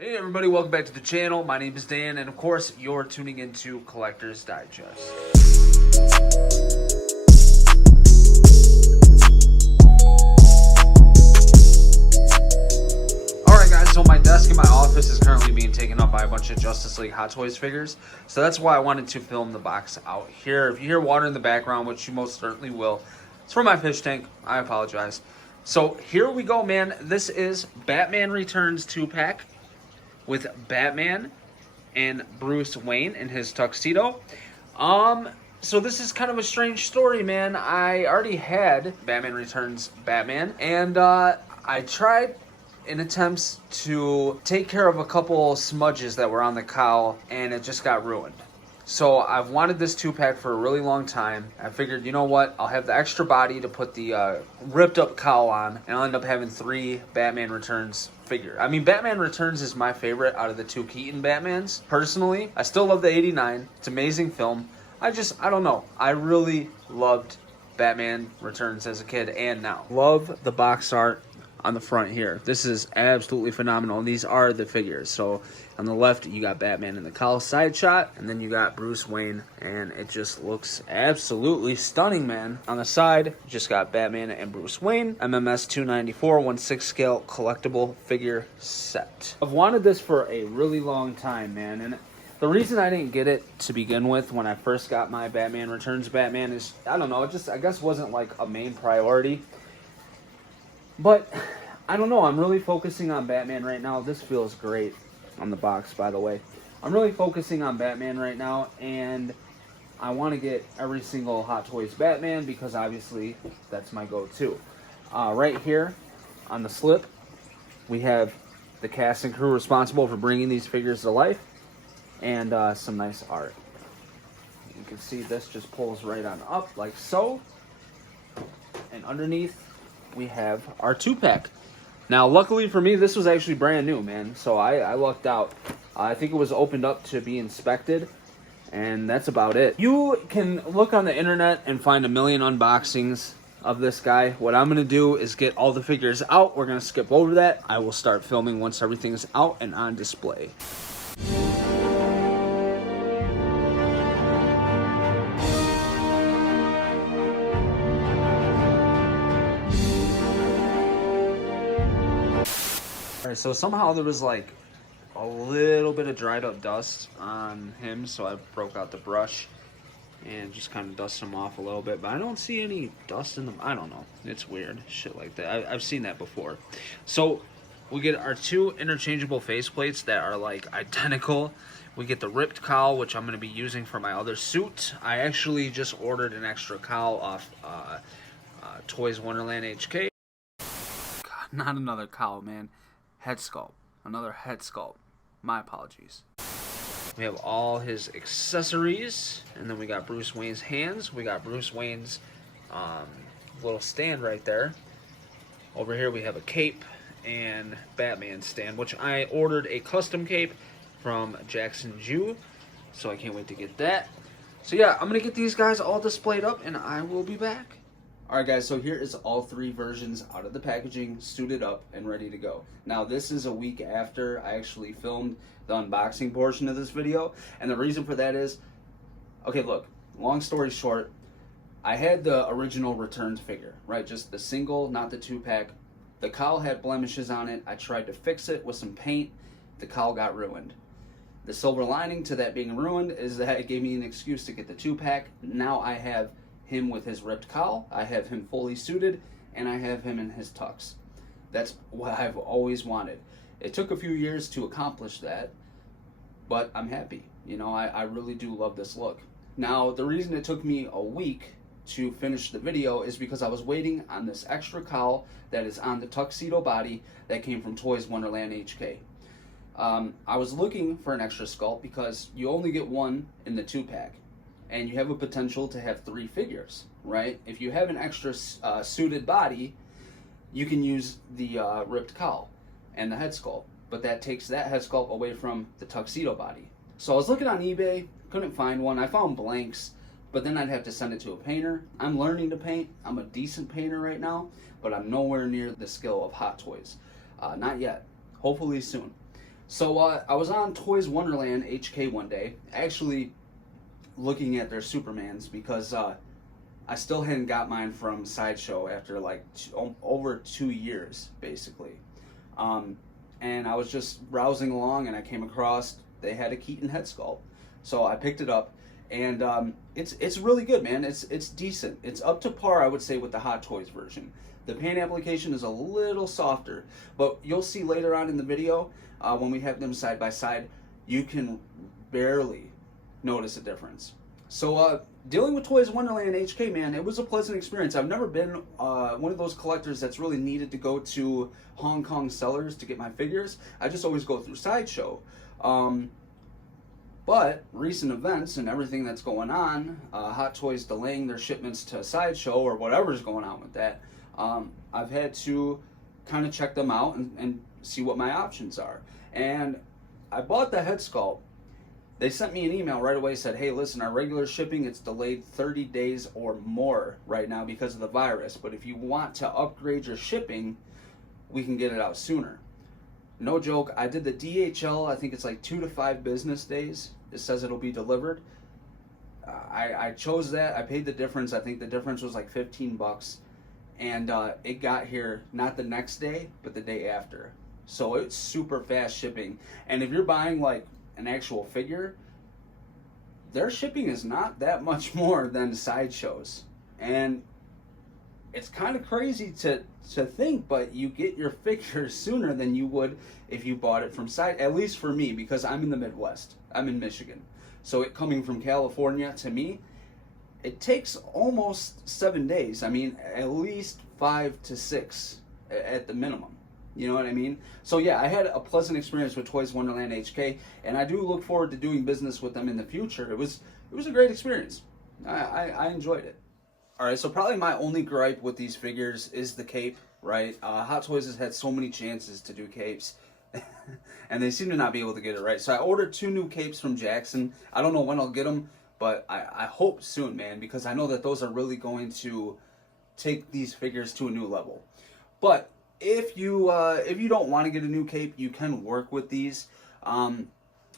Hey everybody, welcome back to the channel. My name is Dan, and of course, you're tuning into Collector's Digest. Alright guys, so my desk in my office is currently being taken up by a bunch of Justice League Hot Toys figures. So that's why I wanted to film the box out here. If you hear water in the background, which you most certainly will, it's from my fish tank. I apologize. So here we go, man. This is Batman Returns 2-pack. With Batman and Bruce Wayne in his tuxedo. So this is kind of a strange story, man. I already had Batman Returns Batman, and I tried in attempts to take care of a couple smudges that were on the cowl, and it just got ruined. So I've wanted this 2-pack for a really long time. I figured, you know what, I'll have the extra body to put the ripped up cowl on, and I'll end up having 3 Batman Returns figure. I mean, Batman Returns is my favorite out of the 2 Keaton Batmans. Personally, I still love the 89. It's an amazing film. I don't know. I really loved Batman Returns as a kid and now. Love the box art on the front here. This is absolutely phenomenal, and these are the figures. So on the left you got Batman in the cowl side shot, and then you got Bruce Wayne, and it just looks absolutely stunning, man. On the side you just got Batman and Bruce Wayne, MMS 294 1/6 scale collectible figure set. I've wanted this for a really long time, man, and the reason I didn't get it to begin with when I first got my Batman Returns Batman is, I don't know, it just, I guess, wasn't like a main priority. But, I don't know, I'm really focusing on Batman right now. This feels great on the box, by the way. I'm really focusing on Batman right now, and I want to get every single Hot Toys Batman because obviously that's my go-to. Right here on the slip, we have the cast and crew responsible for bringing these figures to life, and some nice art. You can see this just pulls right on up like so, and underneath we have our 2-pack. Now, luckily for me, this was actually brand new, man. So I lucked out. I think it was opened up to be inspected, and that's about it. You can look on the internet and find a million unboxings of this guy. What I'm going to do is get all the figures out. We're going to skip over that. I will start filming once everything's out and on display. Alright, so somehow there was like a little bit of dried up dust on him, so I broke out the brush and just kind of dusted him off a little bit, but I don't see any dust in them. I don't know, it's weird, shit like that. I've seen that before. So we get our 2 interchangeable faceplates that are like identical. We get the ripped cowl, which I'm going to be using for my other suit. I actually just ordered an extra cowl off Toys Wonderland HK. God, not another cowl, man. Head sculpt. Another head sculpt. My apologies. We have all his accessories, and then we got Bruce Wayne's hands. We got Bruce Wayne's little stand right there. Over here we have a cape and Batman stand, which I ordered a custom cape from Jackson Jew, so I can't wait to get that. So yeah, I'm gonna get these guys all displayed up, and I will be back. Alright guys, so here is all 3 versions out of the packaging, suited up and ready to go. Now this is a week after I actually filmed the unboxing portion of this video, and the reason for that is, okay, look, long story short, I had the original Returns figure, right, just the single, not the 2-pack. The cowl had blemishes on it. I tried to fix it with some paint. The cowl got ruined. The silver lining to that being ruined is that it gave me an excuse to get the 2-pack. Now I have him with his ripped cowl, I have him fully suited, and I have him in his tux. That's what I've always wanted. It took a few years to accomplish that, but I'm happy. You know, I really do love this look. Now, the reason it took me a week to finish the video is because I was waiting on this extra cowl that is on the tuxedo body that came from Toys Wonderland HK. I was looking for an extra sculpt because you only get 1 in the 2-pack. And you have a potential to have 3 figures, right? If you have an extra suited body, you can use the ripped cowl and the head sculpt, but that takes that head sculpt away from the tuxedo body. So I was looking on eBay, couldn't find one. I found blanks, but then I'd have to send it to a painter. I'm learning to paint. I'm a decent painter right now, but I'm nowhere near the skill of Hot Toys. Not yet. Hopefully soon. So I was on Toys Wonderland HK one day, actually looking at their Supermans because I still hadn't got mine from Sideshow after like over 2 years, basically. And I was just browsing along and I came across they had a Keaton head sculpt. So I picked it up, and it's really good, man. It's decent. It's up to par, I would say, with the Hot Toys version. The paint application is a little softer, but you'll see later on in the video when we have them side by side, you can barely notice a difference. So dealing with Toys Wonderland HK, man, it was a pleasant experience. I've never been one of those collectors that's really needed to go to Hong Kong sellers to get my figures. I just always go through Sideshow. But recent events and everything that's going on, Hot Toys delaying their shipments to Sideshow or whatever's going on with that, I've had to kind of check them out and see what my options are. And I bought the head sculpt. They sent me an email right away, said, hey, listen, our regular shipping, it's delayed 30 days or more right now because of the virus. But if you want to upgrade your shipping, we can get it out sooner. No joke, I did the DHL, I think it's like 2 to 5 business days. It says it'll be delivered. I chose that, I paid the difference. I think the difference was like 15 bucks. And it got here not the next day, but the day after. So it's super fast shipping. And if you're buying like an actual figure, their shipping is not that much more than Sideshow's. And it's kind of crazy to think, but you get your figure sooner than you would if you bought it from at least for me, because I'm in the Midwest. I'm in Michigan. So it coming from California to me, it takes almost 7 days. I mean, at least 5 to 6 at the minimum. You know what I mean? So yeah, I had a pleasant experience with Toys Wonderland HK, and I do look forward to doing business with them in the future. It was a great experience. I enjoyed it. All right, so probably my only gripe with these figures is the cape, right? Hot Toys has had so many chances to do capes, and they seem to not be able to get it right. So I ordered 2 new capes from Jackson. I don't know when I'll get them, but I hope soon, man, because I know that those are really going to take these figures to a new level. But if you don't want to get a new cape, you can work with these. And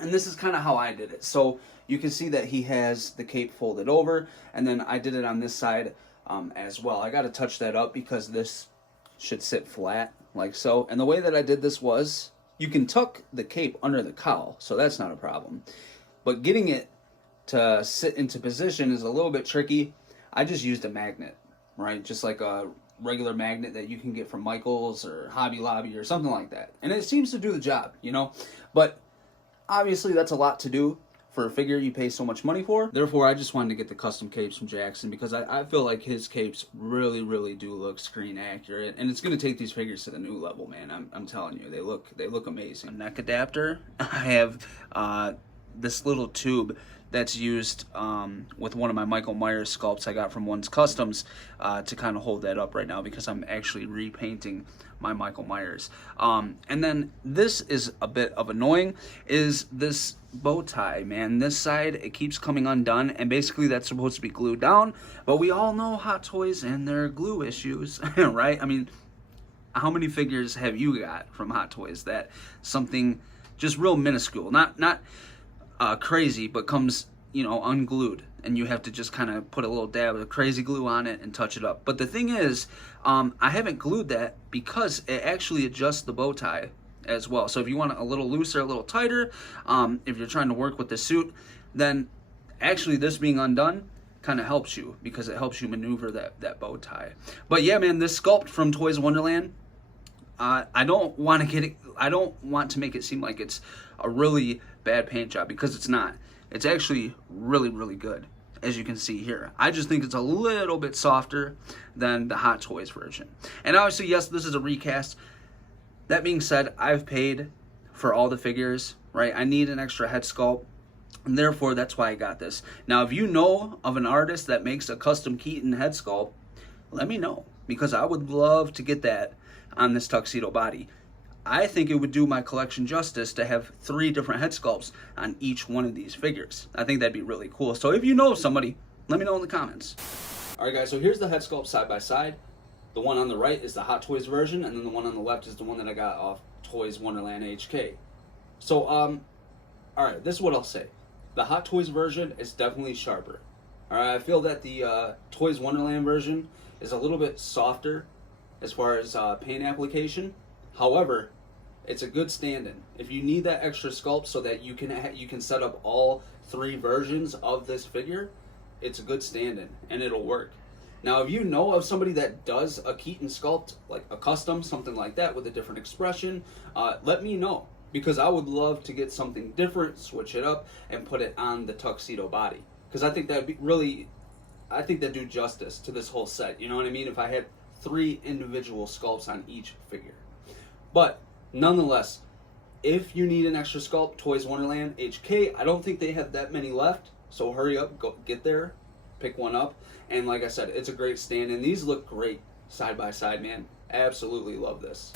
this is kind of how I did it. So you can see that he has the cape folded over, and then I did it on this side as well. I got to touch that up because this should sit flat like so. And the way that I did this was, you can tuck the cape under the cowl, so that's not a problem. But getting it to sit into position is a little bit tricky. I just used a magnet, right? Just like a regular magnet that you can get from Michael's or Hobby Lobby or something like that. And it seems to do the job, you know? But obviously that's a lot to do for a figure you pay so much money for. Therefore, I just wanted to get the custom capes from Jackson because I feel like his capes really, really do look screen accurate. And it's going to take these figures to the new level, man. I'm telling you, they look amazing. A neck adapter. I have this little tube that's used with one of my Michael Myers sculpts I got from One's Customs to kind of hold that up right now because I'm actually repainting my Michael Myers. And then this is a bit of annoying, is this bow tie, man. This side, it keeps coming undone, and basically that's supposed to be glued down, but we all know Hot Toys and their glue issues, right? I mean, how many figures have you got from Hot Toys that something just real minuscule, not crazy, but comes, you know, unglued, and you have to just kind of put a little dab of crazy glue on it and touch it up. But the thing is, I haven't glued that because it actually adjusts the bow tie as well. So if you want it a little looser, a little tighter, if you're trying to work with the suit, then actually this being undone kind of helps you because it helps you maneuver that bow tie. But yeah, man, this sculpt from Toys Wonderland, I don't want to make it seem like it's a really bad paint job, because it's not. It's actually really, really good, as you can see here. I just think it's a little bit softer than the Hot Toys version. And obviously, yes, this is a recast. That being said, I've paid for all the figures, right? I need an extra head sculpt, and therefore that's why I got this. Now, if you know of an artist that makes a custom Keaton head sculpt, let me know, because I would love to get that on this tuxedo body. I think it would do my collection justice to have 3 different head sculpts on each one of these figures. I think that'd be really cool. So if you know of somebody, let me know in the comments. All right, guys, so here's the head sculpt side by side. The one on the right is the Hot Toys version, and then the one on the left is the one that I got off Toys Wonderland HK. So, all right, this is what I'll say. The Hot Toys version is definitely sharper. All right, I feel that the Toys Wonderland version is a little bit softer as far as paint application. However, it's a good stand-in. If you need that extra sculpt so that you can set up all 3 versions of this figure, it's a good stand-in and it'll work. Now, if you know of somebody that does a KEATON sculpt, like a custom, something like that with a different expression, let me know, because I would love to get something different, switch it up, and put it on the tuxedo body. Because I think that'd be really, I think that'd do justice to this whole set. You know what I mean? If I had 3 individual sculpts on each figure. But nonetheless, if you need an extra sculpt, Toys Wonderland HK, I don't think they have that many left. So hurry up, go get there, pick one up. And like I said, it's a great stand-in. These look great side by side, man. Absolutely love this.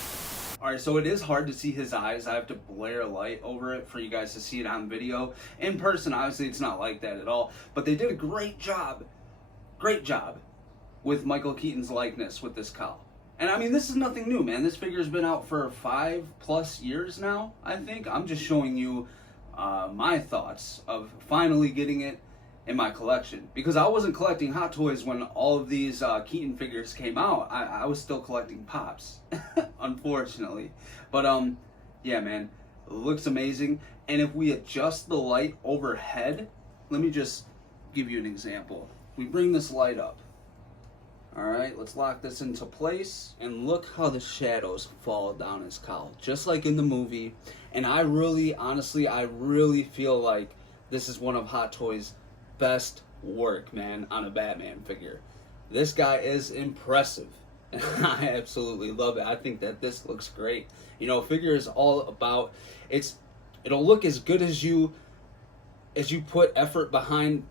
All right, so it is hard to see his eyes. I have to blare a light over it for you guys to see it on video. In person, obviously, it's not like that at all. But they did a great job with Michael Keaton's likeness with this cowl. And I mean, this is nothing new, man. This figure's been out for 5+ years now, I think. I'm just showing you my thoughts of finally getting it in my collection, because I wasn't collecting Hot Toys when all of these Keaton figures came out. I was still collecting Pops, unfortunately. But yeah, man, it looks amazing. And if we adjust the light overhead, let me just give you an example. We bring this light up. All right, let's lock this into place, and look how the shadows fall down his cowl, just like in the movie. And I really, honestly, I really feel like this is one of Hot Toys' best work, man, on a Batman figure. This guy is impressive, and I absolutely love it. I think that this looks great. You know, figure is all about, it'll look as good as you put effort behind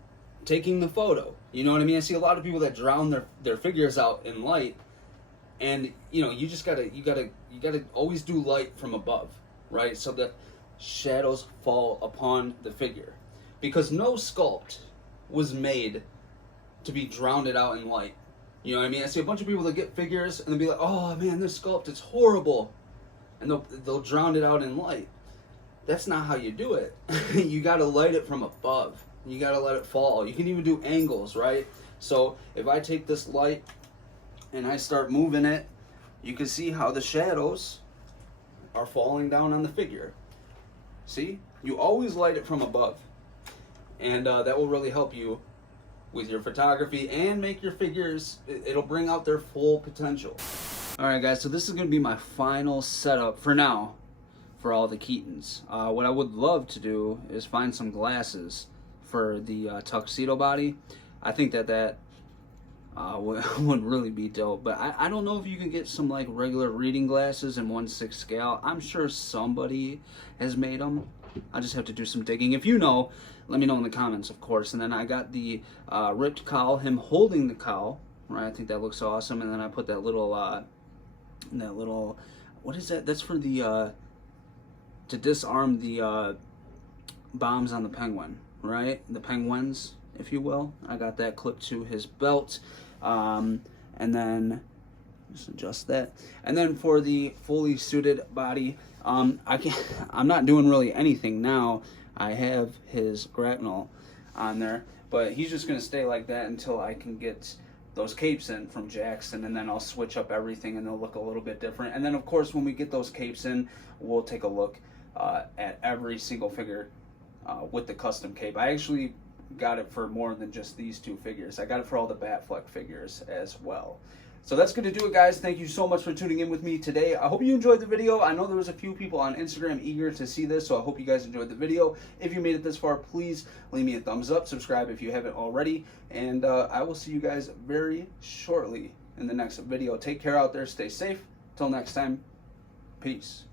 taking the photo. You know what I mean? I see a lot of people that drown their figures out in light, and you know, you gotta always do light from above, right? So that shadows fall upon the figure, because no sculpt was made to be drowned out in light. You know what I mean? I see a bunch of people that get figures and they'll be like, "Oh man, this sculpt, it's horrible," and they'll drown it out in light. That's not how you do it. You gotta light it from above. You gotta let it fall. You can even do angles, right? So if I take this light and I start moving it, you can see how the shadows are falling down on the figure. See? You always light it from above. And that will really help you with your photography and make your figures, it'll bring out their full potential. Alright guys, so this is going to be my final setup for now for all the Keatons. What I would love to do is find some glasses for the tuxedo body. I think that would really be dope, but I don't know if you can get some like regular reading glasses in 1/6 scale. I'm sure somebody has made them. I just have to do some digging. If you know, let me know in the comments, of course. And then I got the ripped cowl, him holding the cowl, right? I think that looks awesome. And then I put that little, what is that? That's for the, to disarm the bombs on the penguin, right? The penguins, if you will. I got that clipped to his belt. And then just adjust that. And then for the fully suited body, I'm not doing really anything now. I have his grapnel on there, but he's just gonna stay like that until I can get those capes in from Jackson, and then I'll switch up everything and they'll look a little bit different. And then of course when we get those capes in, we'll take a look at every single figure with the custom cape. I actually got it for more than just these 2 figures. I got it for all the Batfleck figures as well. So that's going to do it, guys. Thank you so much for tuning in with me today. I hope you enjoyed the video. I know there was a few people on Instagram eager to see this, so I hope you guys enjoyed the video. If you made it this far, please leave me a thumbs up, subscribe if you haven't already, and I will see you guys very shortly in the next video. Take care out there. Stay safe. Till next time, peace.